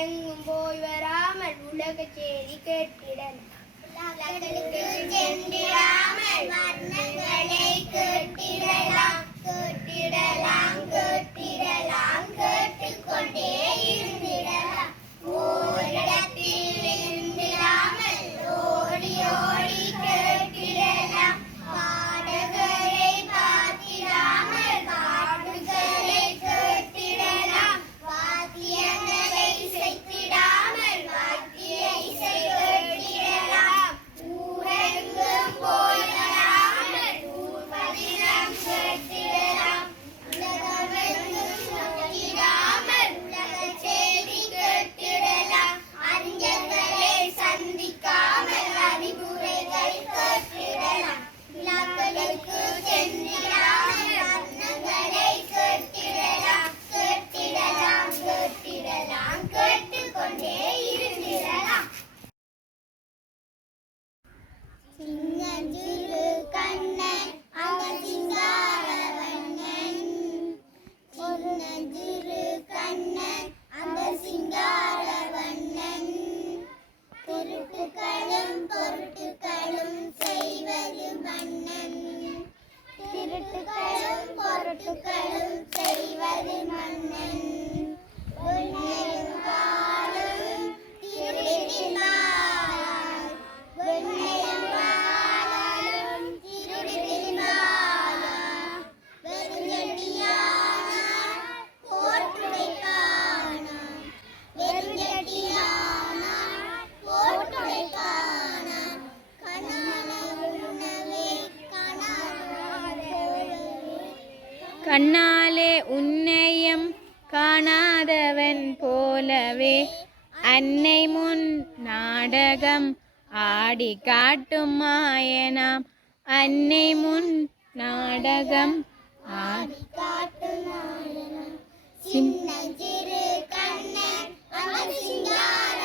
உலகமெங்கும் போய் வராமல் உலக செய்தி கேட்டிடலாம். சென்றிடாமல் வர்ணங்களை கேட்டிடலாம் கேட்டிடலாம் கேட்டிடலாம் கேட்டுக்கொண்டே இருந்திடலாம். ஓரிடத்தில் இருந்திடாமல் ஓடி ஓடி கேட்டிடலாம். பாடகரை பார்த்திடாமல் பாடுகளை கேட்டிடலாம். வாத்தியங்களை இசைத்திடாமல் வாத்திய இசை கேட்டிடலாம். ஊரெங்கும் போய் வராமல் ஊர்வதினம் கேட்டிடலாம். உலகமெங்கும் சுற்றிடாமல் உலக செய்தி கேட்டிடலாம். அறிஞர்களை சந்திக்காமல் அறிவுரைகள் கேட்டிடலாம். விழாக்களுக்கு சென்றிடாமல் வர்ணங்களை கேட்டிடலாம் கேட்டிடலாம் கேட்டிடலாம் கேட்டுக்கொண்டே இருந்திடலாம். சின்னஞ்சிறு கண்ணன் அவன் சிங்காரவண்ணன். சின்னஞ்சிறு கண்ணன் அந்த சிங்காரவண்ணன். திருட்டுகளும் பொருட்டுகளும் செய்வது மன்னன். திருட்டுகளும் பொருட்டுகளும் செய்வது மன்னன். வெண்ணையும் பாலும் திருடினார். வெண்ணையும் பாலும் திருடினார். வெறுஞ்சட்டியானார் போட்டுடைக்கானார். வெறுஞ்சட்டியானார் போட்டுடைக்கானார். கண்ணான உணவே கண்ணாலே உன்னையும் காணாதவன் போலவே அன்னை முன் நாடகம் ஆடி காட்டும் மாயனாம். அன்னை முன் நாடகம் ஆடி காட்டும் நாயனாம். சின்னஞ்சிறு கண்ணன் அவன் சிங்கார